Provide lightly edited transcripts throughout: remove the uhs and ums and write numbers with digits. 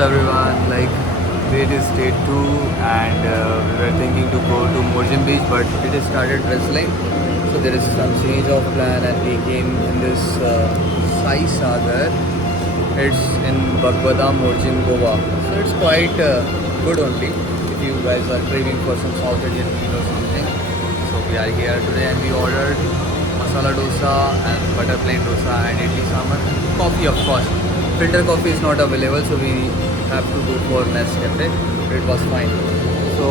everyone? Like it is day 2 and we were thinking to go to Morjan Beach but it has started drizzling. So there is some change of plan and we came in this Sai Sagar. It's in Bagbada, Morjan, Goa. So it's quite good only if you guys are craving for some South Indian meal or something. So we are here today and we ordered masala dosa and butter plain dosa and idli sambar. Coffee of course. Filter coffee is not available so we have to go for Nescafe. It was fine. So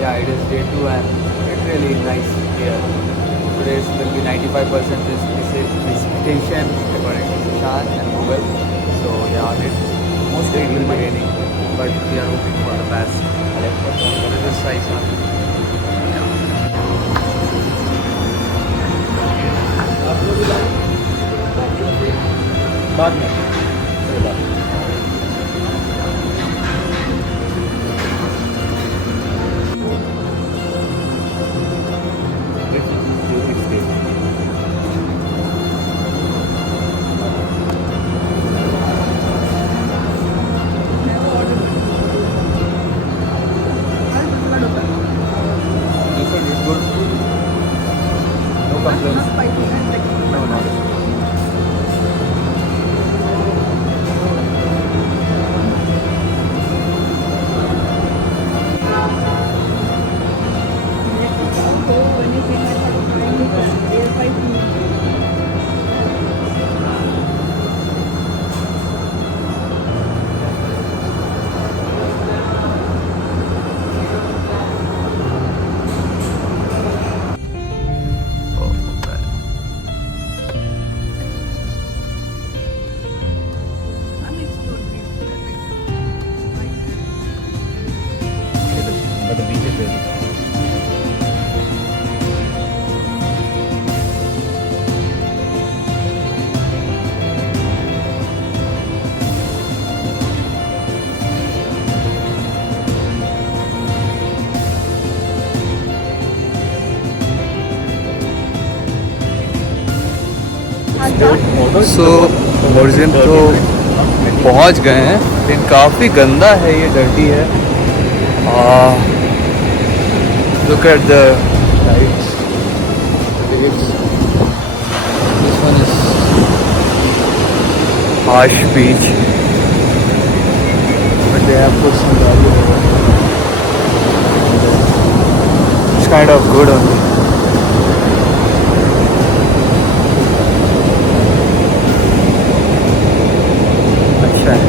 yeah, it is day 2 and it's really nice here. Today will be 95% precipitation according to Sushan and Google. So yeah, mostly it will be raining, but we are hoping for the best. This is Sai Sagar. बाद में the beach is really सो मोरजिन तो पहुंच गए हैं लेकिन काफ़ी गंदा है ये डर्टी है look at the lights this one is Harsh Beach but they have put some value over it. It's kind of good only. अच्छा है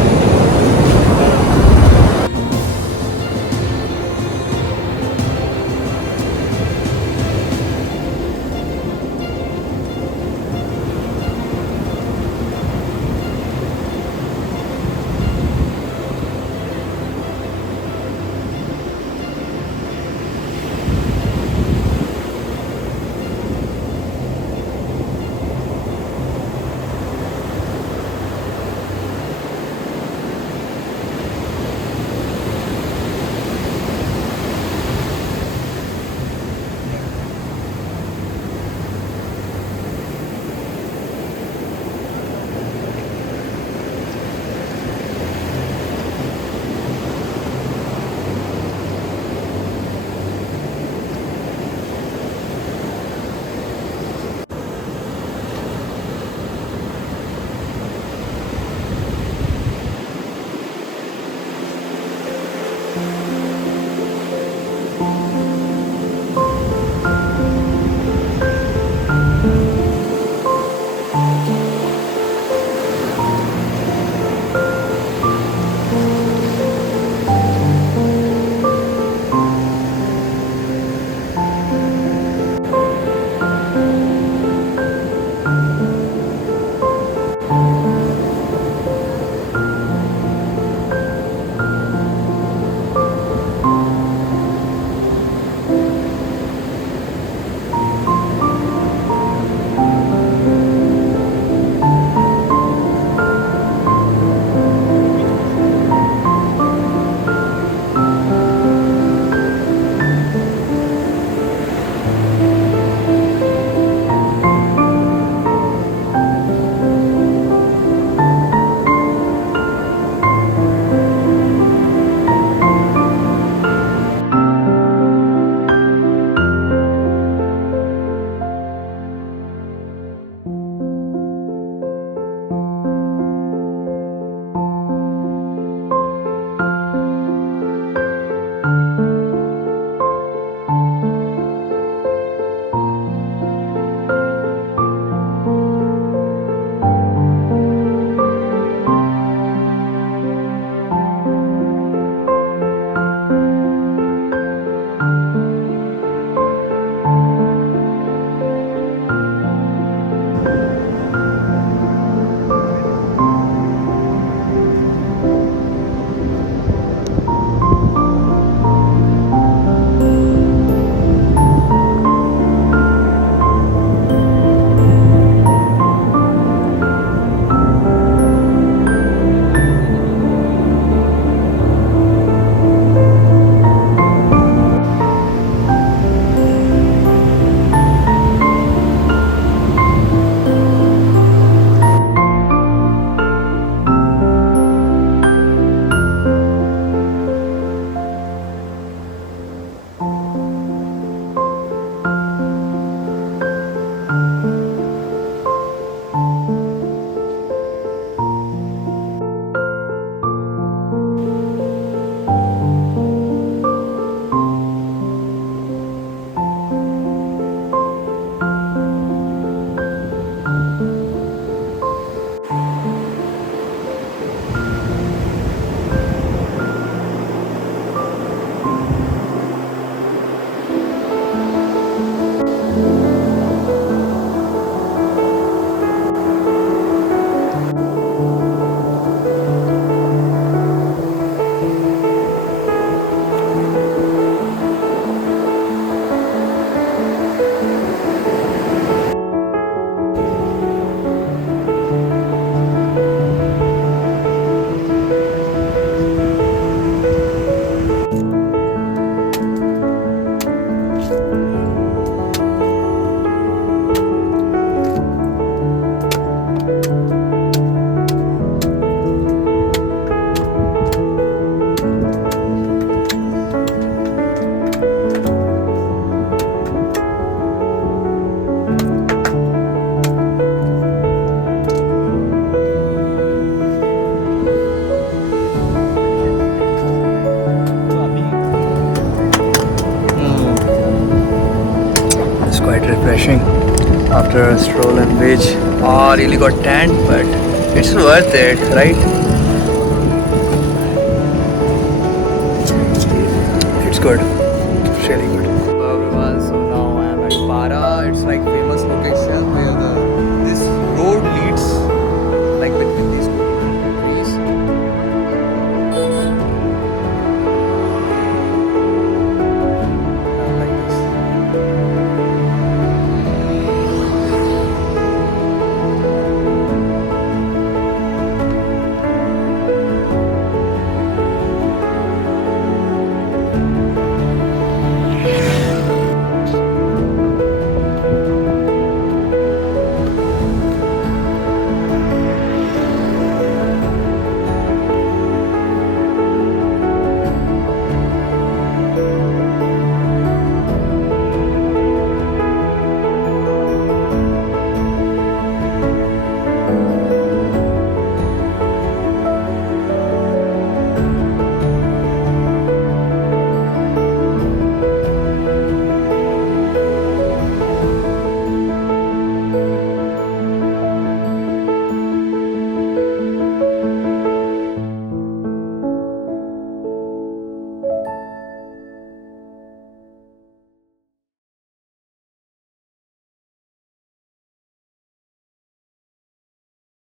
after a stroll on beach. Oh, really got tanned, but it's worth it, right? It's good. It's really good. Hello everyone. So now I am at Para. It's like famous location where this road leads like between these trees. Like this.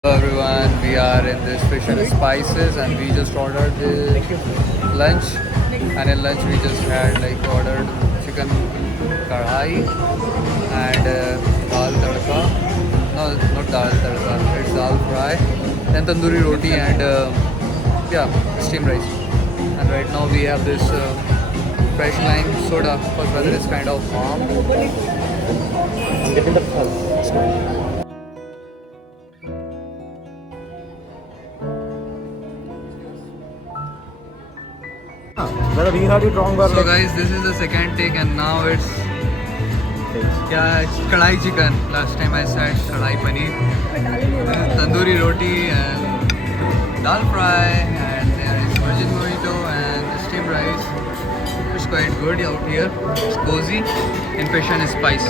Hello everyone, we are in this Fish and Spices and we just ordered the lunch, and in lunch we just had like ordered chicken kadhai and dal tadka. No, not dal tadka, it's dal fry, then tandoori roti and yeah, steamed rice. And right now we have this fresh lime soda because weather is kind of warm. So guys, this is the second take and now it's kadai chicken. Last time I said kadai paneer. This is tandoori roti and dal fry, and there is virgin mojito and steamed rice. It's quite good out here. It's cozy in Fish and Spice.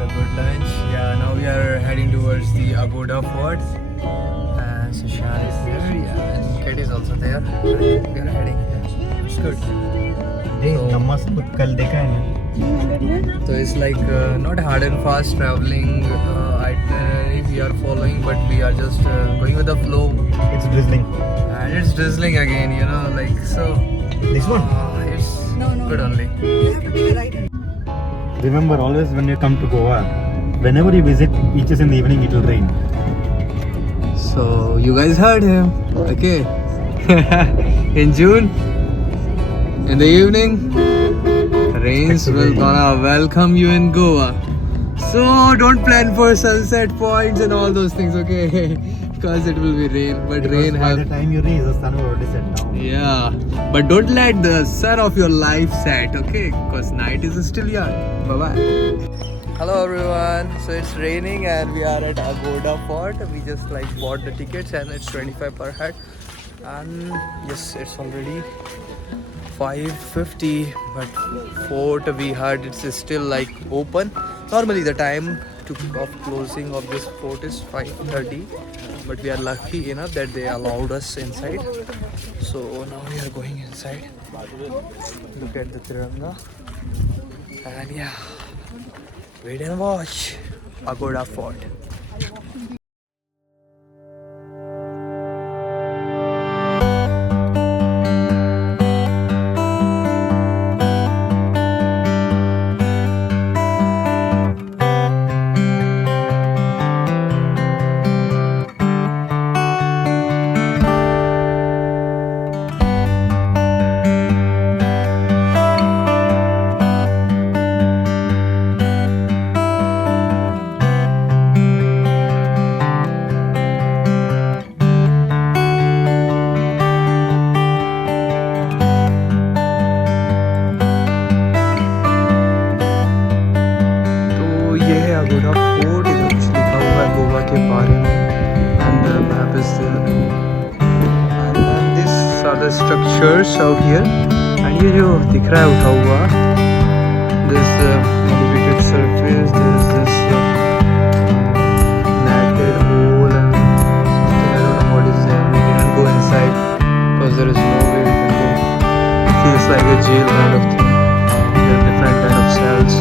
A good lunch. Yeah, now we are heading towards the Agoda Fort. And Sushan is there, yeah, and Kate is also there. We are heading. It's good. So it's like not hard and fast traveling itinerary we are following, but we are just going with the flow. It's drizzling. And it's drizzling again, you know, like so. This one? It's good only. You have to take a right. Remember, always when you come to Goa, whenever you visit beaches in the evening, it will rain. So you guys heard him, okay? In June, in the evening, rains will gonna welcome you in Goa. So don't plan for sunset points and all those things, okay? Because it will be rain, but Because rain by have. the time you reach, the sun will already set down. Yeah, but don't let the sun of your life set, okay? Because night is still young. Bye bye. Hello everyone. So it's raining and we are at Agoda Fort. We just like bought the tickets and it's 25 per head. And yes, it's already 5:50. But fort we heard it's still like open. Normally the time of closing of this fort is 5:30. But we are lucky enough that they allowed us inside. So now we are going inside. Look at the Tiranga. And yeah, wait and watch Agoda Fort. structures out here. And ये जो दिख रहा है उठा हुआ, this elevated surface, there is this netted hole and something, I don't know what is there. We didn't go inside because there is no way we can go. It feels like a jail kind of thing. There are different kind of cells.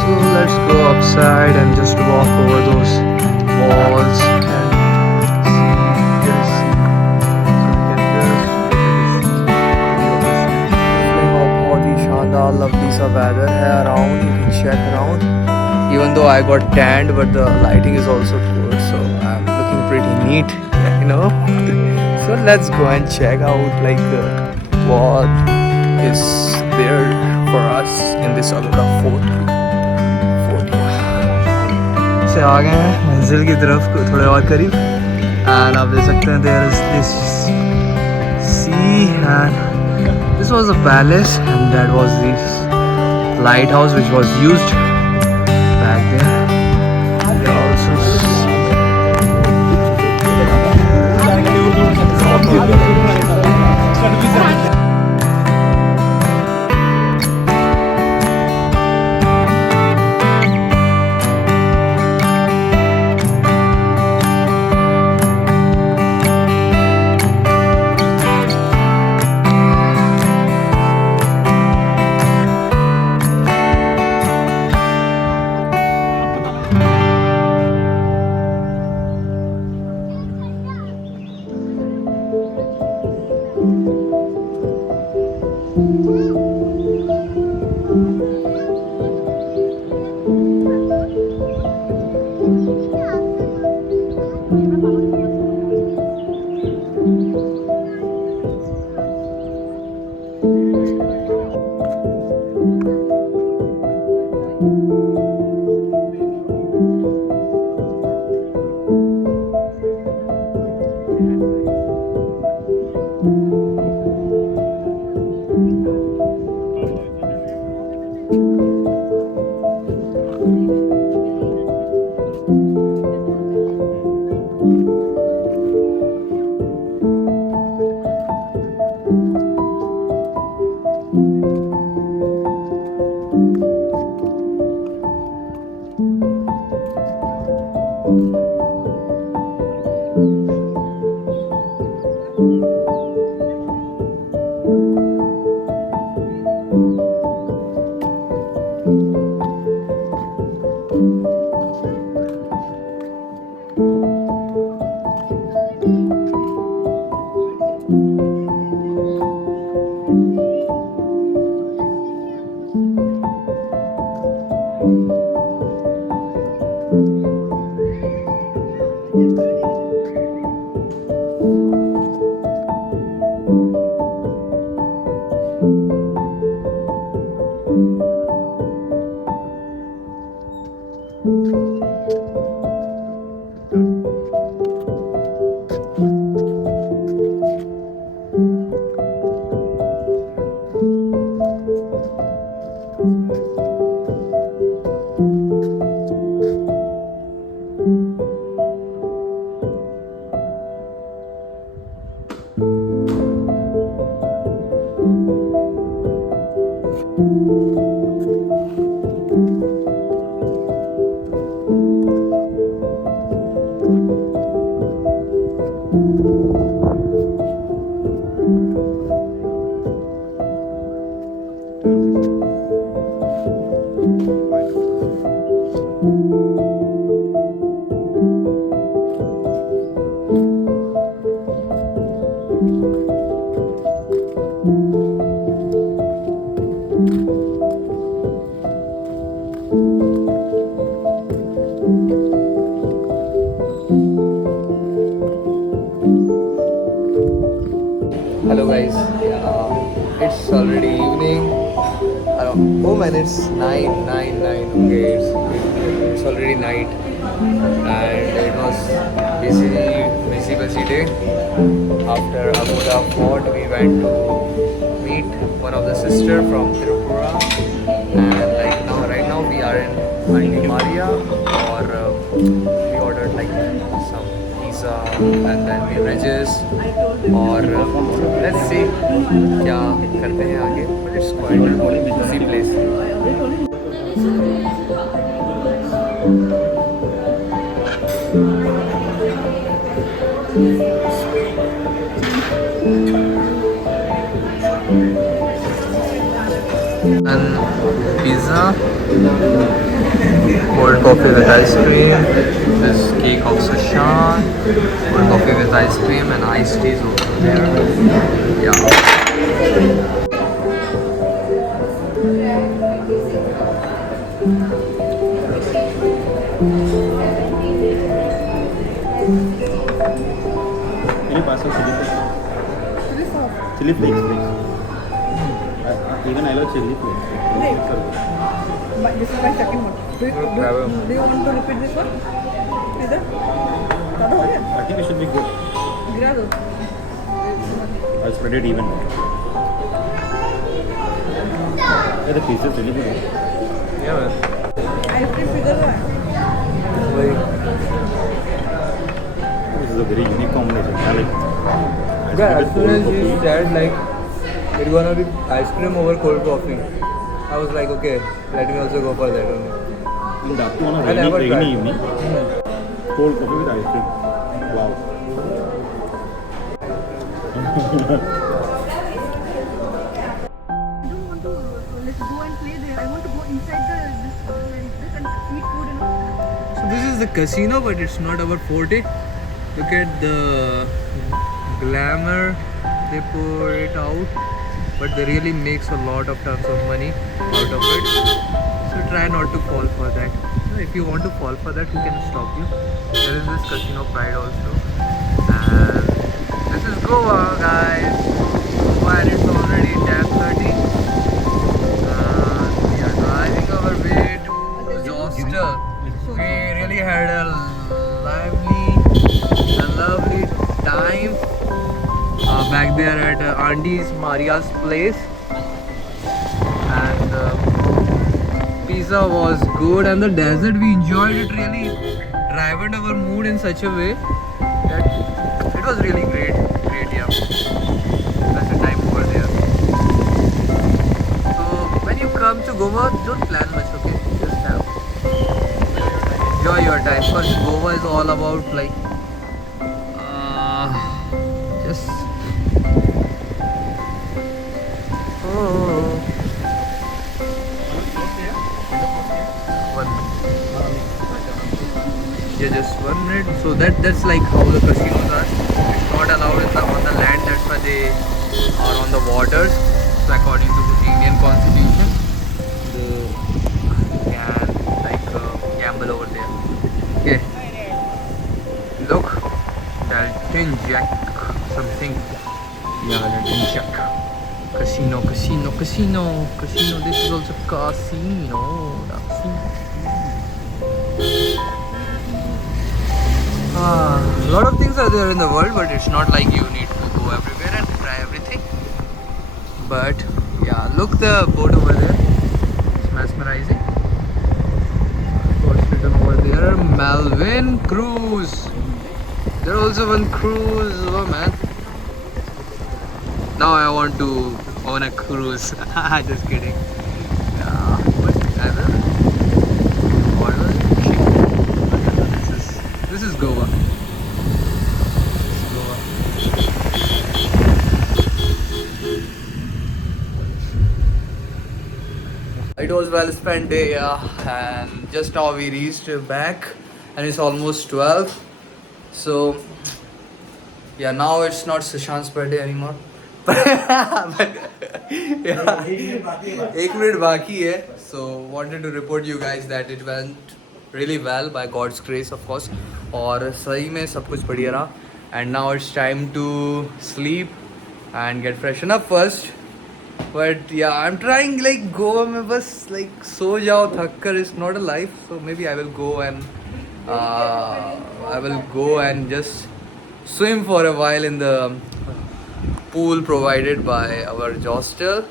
So let's go outside and just walk over those walls and see. There is sea. So we can just look at the sea. बहुत ही शानदार lovely सा weather है around. You can check around. Even though I got tanned, but the lighting is also good, so I'm looking pretty neat, you know. So let's go and check out like what is there for us in this Agra fort. से आ गए हैं मंजिल की तरफ को थोड़े और करीब, एंड आप देख सकते हैं there is this sea and this was a palace and that was this lighthouse which was used back there. Hello guys, it's already evening. Oh man, it's 9. Okay, it's already night, and it was busy day. After Agoda Fort, we went to meet one of the sister from Tripura, and right now we are in Auntie Maria, or we ordered like some pizza and then beverages. और let's see क्या करते हैं आगे. But it's quite a cozy place. And pizza, cold coffee with ice cream, this cake of Sushan, cold coffee with ice cream and iced teas over there. Yeah. Any pass of chili flakes? Chili flakes, please. Even I love chili flakes. But this is my second one. Do you want to repeat this one? Either? ज़्यादा हो गया? I think it should be good. गिरा दो. I'll spread it even. Yeah, the pizza is really good. Yeah, man. Ice cream figure हुआ है. This is a very unique combination. I like. Yeah, as soon as you said like it's gonna be ice cream over cold coffee, I was like, okay, let me also go for that only. And that too on a I never rainy tried. evening. Cold coffee with ice cream. Wow. I don't want to let's go and play there. I want to go inside this and eat food, you know. So this is the casino, but it's not our forte. Look at the glamour they pour it out, but they really makes a lot of tons of money out of it. So try not to fall for that. If you want to fall for that, who can stop you? There is this Casino Pride also, and this is Goa, guys. Goa, and it's already 10:30. We are driving our way to Jostel. We really had a lovely time back there at Auntie's Maria's place, and pizza was good, and the desert we enjoyed it really, driven our mood in such a way that it was really great, yeah. That's the time over there. So when you come to Goa, don't plan much, okay? Just have enjoy your time, because Goa is all about like just just 1 minute. So that's like how the casinos are. It's not allowed on the land. That's why they are on the waters. So according to the Indian constitution, you can like gamble over there. Okay. Look, Dalton Jack something. Yeah, Dalton Jack. Casino. This is also casino. A lot of things are there in the world, but it's not like you need to go everywhere and try everything. But yeah, look the boat over there. It's mesmerizing. What's written over there? Malvin Cruise. There's also one cruise. Oh man. Now I want to own a cruise. Just kidding. Yeah, but I will. What was it? This is Goa. It was well spent day, yeah, and just now we reached back, and it's almost 12. So yeah, now it's not Sushant's birthday anymore. but yeah, 1 minute baki hai. So wanted to report you guys that it went really well by God's grace, of course. और सही में सब कुछ बढ़िया रहा. And now it's time to sleep and get freshen up first. But yeah, I'm trying like Goa में बस like सो जाओ थक कर, it's not a life. So maybe I will go and just swim for a while in the pool provided by our hostel.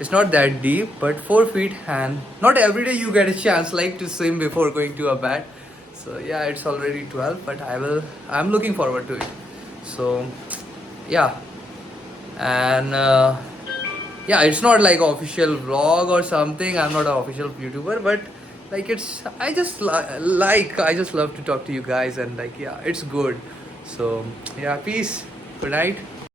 It's not that deep, but 4 feet, and not every day you get a chance like to swim before going to a bed. So yeah, it's already 12, but I'm looking forward to it. So yeah, and yeah, it's not like official vlog or something. I'm not an official YouTuber, but like I just I just love to talk to you guys, and like yeah, it's good. So yeah, peace, good night.